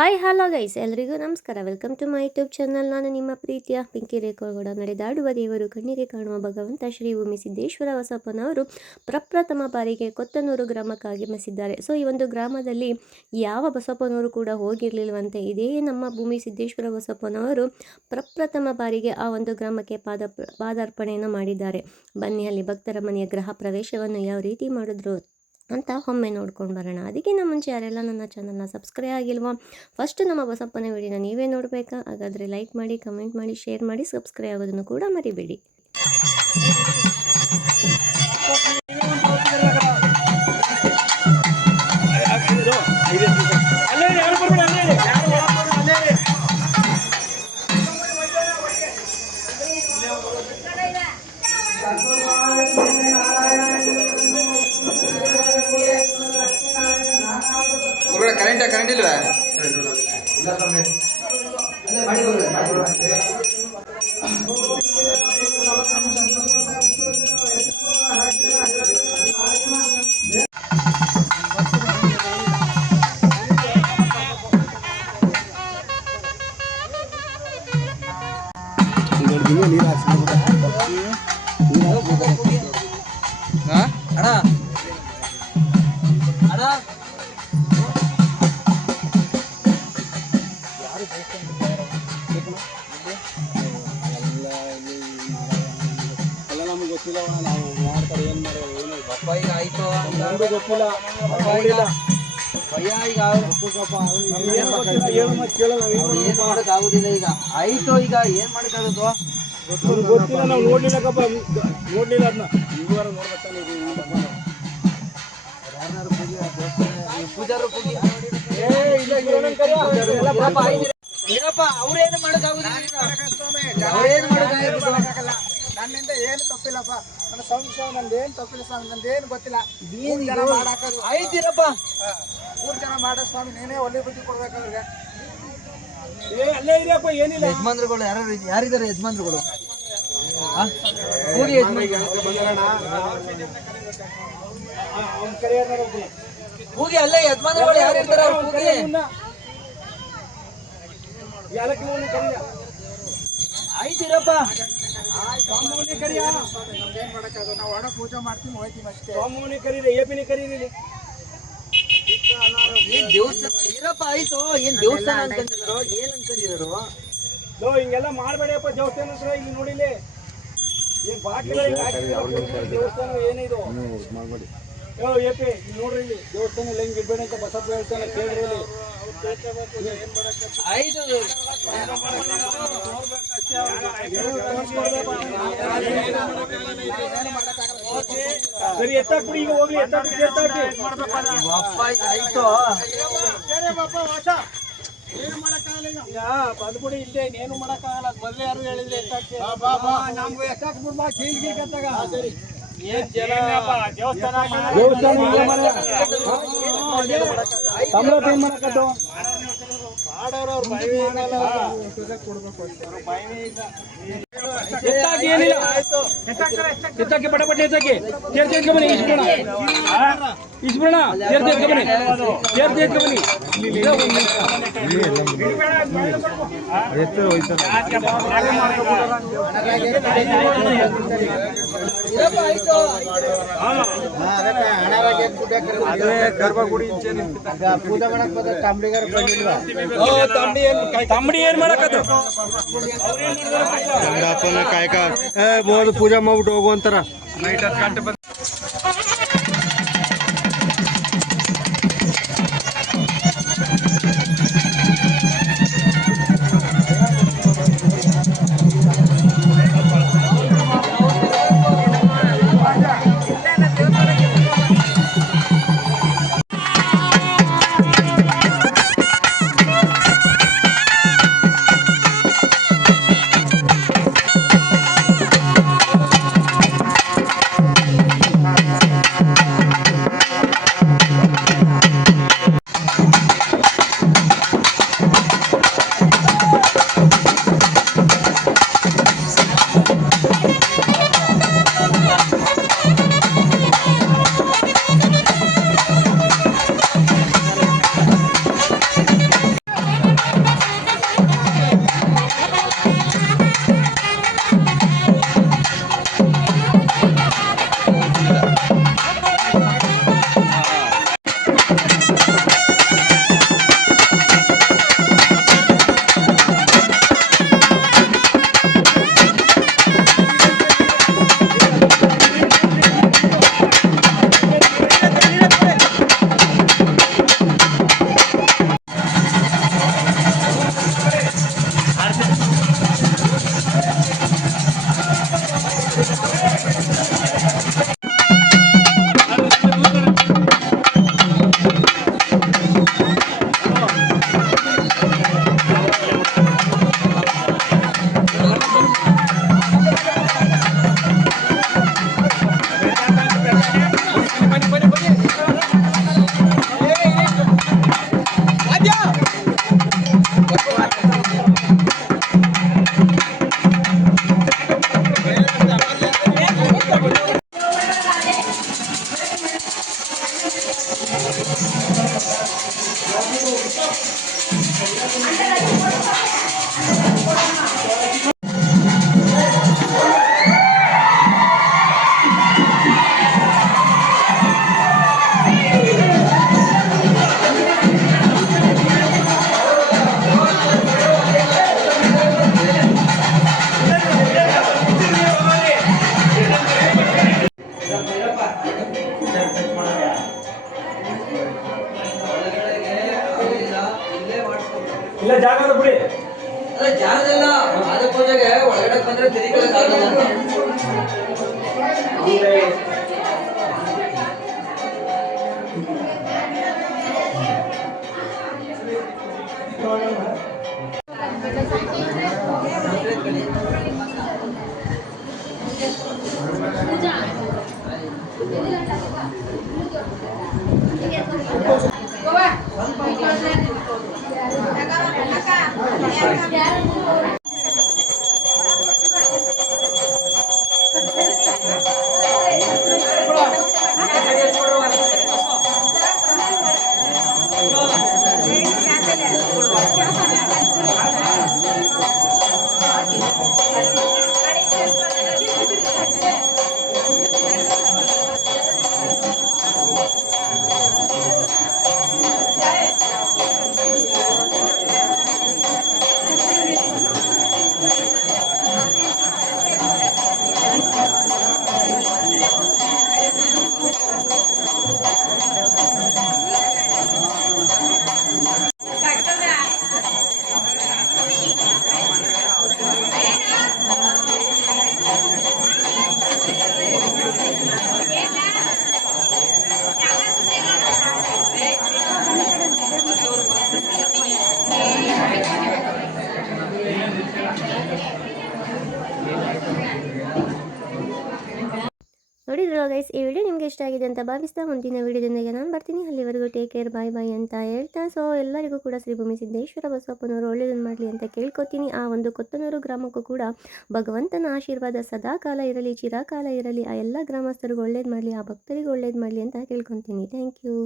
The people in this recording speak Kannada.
ಹಾಯ್ ಹಲೋ ಗೈಸ್, ಎಲ್ರಿಗೂ ನಮಸ್ಕಾರ. Welcome to my YouTube channel. ನಾನು ನಿಮ್ಮ ಪ್ರೀತಿಯ ಪಿಂಕಿ ರೇಖೋಗೌಡ. ನಡೆದಾಡುವ ದೇವರು, ಕಣ್ಣಿಗೆ ಕಾಣುವ ಭಗವಂತ ಶ್ರೀ ಭೂಮಿ ಸಿದ್ದೇಶ್ವರ ಬಸಪ್ಪನವರು ಪ್ರಪ್ರಥಮ ಬಾರಿಗೆ ಕೊತ್ತನೂರು ಗ್ರಾಮಕ್ಕೆ ಆಗಮಿಸಿದ್ದಾರೆ. ಸೊ ಈ ಒಂದು ಗ್ರಾಮದಲ್ಲಿ ಯಾವ ಬಸಪ್ಪನವರು ಕೂಡ ಹೋಗಿರಲಿಲ್ವಂತೆ. ಇದೇ ನಮ್ಮ ಭೂಮಿ ಸಿದ್ದೇಶ್ವರ ಬಸಪ್ಪನವರು ಪ್ರಪ್ರಥಮ ಬಾರಿಗೆ ಆ ಒಂದು ಗ್ರಾಮಕ್ಕೆ ಪಾದಾರ್ಪಣೆಯನ್ನು ಮಾಡಿದ್ದಾರೆ. ಬನ್ನಿ ಅಲ್ಲಿ ಭಕ್ತರ ಮನೆಯ ಗೃಹ ಪ್ರವೇಶವನ್ನು ಯಾವ ರೀತಿ ಮಾಡಿದ್ರು ಅಂತ ಒಮ್ಮೆ ನೋಡ್ಕೊಂಡು ಬರೋಣ. ಅದಕ್ಕಿಂತ ಮುಂಚೆ ಯಾರೆಲ್ಲ ನನ್ನ ಚಾನಲ್ನ ಸಬ್ಸ್ಕ್ರೈಬ್ ಆಗಿಲ್ವೋ, ಫಸ್ಟ್ ನಮ್ಮ ಬಸಪ್ಪನ ವಿಡಿಯೋನ ನೀವೇ ನೋಡಬೇಕಾ? ಹಾಗಾದರೆ ಲೈಕ್ ಮಾಡಿ, ಕಮೆಂಟ್ ಮಾಡಿ, ಶೇರ್ ಮಾಡಿ, ಸಬ್ಸ್ಕ್ರೈಬ್ ಆಗೋದನ್ನು ಕೂಡ ಮರಿಬೇಡಿ. ಕರೆಂಟ್ ಇಲ್ವಾ? ಎಲ್ಲ ನಮ್ಗೆ ಗೊತ್ತಿಲ್ಲ. ನಾವು ಮಾಡ್ತಾರೆ ಏನು ಮಾಡೋದು ಏನು ಪಪ್ಪ ಈಗ ಆಯ್ತು ನಮಗೂ ಗೊತ್ತಿಲ್ಲ. ಭಯ ಈಗ ಏನು ಮತ್ತೆ ಕೇಳಲ್ಲ. ಏನು ಮಾಡೋಕ್ಕಾಗೋದಿಲ್ಲ. ಈಗ ಆಯ್ತು, ಈಗ ಏನು ಮಾಡೋಕ್ಕಾಗೋದು ಗೊತ್ತಿಲ್ಲ. ನಾವು ನೋಡ್ಲಿಲ್ಲಕ್ಕಪ್ಪ, ನೋಡ್ಲಿಲ್ಲ ಅದನ್ನ. ಈಗಾರ ನೋಡ್ಬೇಕಾನೆ ಪೂಜಾರು ಏನಪ್ಪ ಅವ್ರೇನು ಮಾಡೋಕ್ಕಾಗುದಿಲ್ಲ. ನನ್ನಿಂದ ಏನು ತಪ್ಪಿಲ್ಲಪ್ಪ. ನನ್ನ ಸಂಶಯ ನಂದೇನು ತಪ್ಪಿಲ್ಲ ಸ್ವಾಮಿ, ನಂದೇನು ಗೊತ್ತಿಲ್ಲ. ಆಯ್ತಿರಪ್ಪ. 3 ಜನ ಮಾಡೋ ಸ್ವಾಮಿ, ನೀನೇ ಒಳ್ಳೆ ಬುದ್ಧಿ ಕೊಡ್ಬೇಕಾದ್ರೆ. ಅಲ್ಲೇ ಇದೆಯಪ್ಪ, ಏನಿಲ್ಲ. ಯಜಮಾನ್ರುಗಳು ಯಾರಿದ್ದಾರೆ? ಯಜಮಾನ್ರುಗಳು ಹೋಗಿ ಹೋಗಿ ಅಲ್ಲೇ ಯಜಮಾನ್ರುಗಳು ಯಾರಿರ್ತಾರೆ ಅವ್ರು ಹೋಗಿ. ಆಯ್ತಿರಪ್ಪ. ಸ್ವಾಮಿ ಕರಿಯ, ನಮ್ದೇನು ಮಾಡೋಕ್ಕಾಗೋದು? ನಾವು ಒಣ ಪೂಜೆ ಮಾಡ್ತೀವಿ, ಹೋಯ್ತೀವಿ ಅಷ್ಟೇ. ಸ್ವಾಮಿ ಕರೀರಿ, ಏಪಿನಿ ಕರೀರಿ. ಏನ್ ದೇವಸ್ಥಾನ ಇರಪ್ಪ? ಆಯ್ತು, ಏನ್ ದೇವಸ್ಥಾನ ಅನ್ಕೊಂಡಿದ್ರು? ಏನ್ ಅನ್ಕೊಂಡಿದ್ರು? ಹಿಂಗೆಲ್ಲ ಮಾಡಬೇಡಪ್ಪ. ದೇವಸ್ಥಾನ ಹತ್ರ ಇಲ್ಲಿ ನೋಡಿಲಿ, ಏನ್ ಬಾಕಿಲ್ಲ. ದೇವಸ್ಥಾನ ಏನಿದು ಏಪಿ ಇಲ್ಲಿ ನೋಡ್ರಿ. ಇಲ್ಲಿ ದೇವಸ್ಥಾನ ಹೆಂಗ್ ಇಡ್ಬೇಡಿ ಅಂತ ಬಸಪ್ಪ ಹೇಳ್ತಾನೆ, ಕೇಳ್ರಿ. ಆಯ್ತು, ಸರಿ ಎತ್ತಾಕ್ ಬಿಡಿ. ಈಗ ಹೋಗ್ಲಿ, ಎತ್ತಾಕಿ. ಆಯ್ತು. ಏನು ಮಾಡೋಕ್ಕಾಗಲ್ಲ. ಈಗ ಬಂದ್ಬಿಡಿ ಇಲ್ಲೇ, ಏನು ಮಾಡಕ್ಕಾಗಲ್ಲ. ಮೊದಲೇ ಯಾರು ಹೇಳಿದ್ರೆ ಎತ್ತಾಕಿ. ನಮ್ಗೆ ಎಷ್ಟಾಕ್ ಬಿಡ್ಬಾ, ಕೀಳ್ಗಿರ್ಕತ್ತಾಗ. ಸರಿ, ಏನ್ ಜನ ದೇವಸ್ಥಾನ ಸಂಬಳ ಪೇ ಮಾಡಕತ್ತು. ಮಾಡೋರು ಅವ್ರು ಭಯ ಕೊಡ್ಬೇಕು ಅಷ್ಟೇ. ಎತ್ತಾಕಿ, ಏನಿಲ್ಲ. ಎತ್ತಾಕಿ, ಪಟಪಟ್ಟೆ ಎತ್ತಾಕಿ. ಸೇರ್ತಿ ಎತ್ಕೊಬನ್ನಿ. ಇಸ್ಬಿಡೋಣ. ಸೇರ್ತಿ ಎತ್ಕೊಬನ್ನಿ. ಸೇರ್ತಿ ಎತ್ಕೊಬನ್ನಿ. तांबडी ಏನ್ ಮಾಡಕತ್ತು? ಕಾಯಕ ಬೋದು ಪೂಜೆ ಮಾಡ್ಬಿಟ್ಟು ಹೋಗು ಅಂತಾರ. ನೈಟ್ 10 ಗಂಟೆ ಬಂದು ಅಂದ್ರೆ ತೆರಿಕೊಳ್ಳೋಕೆ ಆಗಲ್ಲ ಅಂತ. ನೋಡಿದ್ರಲ್ಲ ಗೈಸ್, ಈ ವಿಡಿಯೋ ನಿಮಗೆ ಇಷ್ಟ ಆಗಿದೆ ಅಂತ ಭಾವಿಸ್ತಾ ಮುಂದಿನ ವಿಡಿಯೋದೊಂದಿಗೆ ನಾನು ಬರ್ತೀನಿ. ಅಲ್ಲಿವರೆಗೂ ಟೇಕ್ ಕೇರ್, ಬಾಯ್ ಬಾಯ್ ಅಂತ ಹೇಳ್ತಾ, ಸೊ ಎಲ್ಲರಿಗೂ ಕೂಡ ಶ್ರೀ ಭೂಮಿ ಸಿದ್ದೇಶ್ವರ ಬಸವಪ್ಪನವರು ಒಳ್ಳೆಯದನ್ನು ಮಾಡಲಿ ಅಂತ ಕೇಳ್ಕೊತೀನಿ. ಆ ಒಂದು ಕೊತ್ತನೂರು ಗ್ರಾಮಕ್ಕೂ ಕೂಡ ಭಗವಂತನ ಆಶೀರ್ವಾದ ಸದಾ ಕಾಲ ಇರಲಿ, ಚಿರಕಾಲ ಇರಲಿ. ಆ ಎಲ್ಲ ಗ್ರಾಮಸ್ಥರಿಗೂ ಒಳ್ಳೇದು ಮಾಡಲಿ, ಆ ಭಕ್ತರಿಗೂ ಒಳ್ಳೇದು ಮಾಡಲಿ ಅಂತ ಕೇಳ್ಕೊತೀನಿ. Thank you.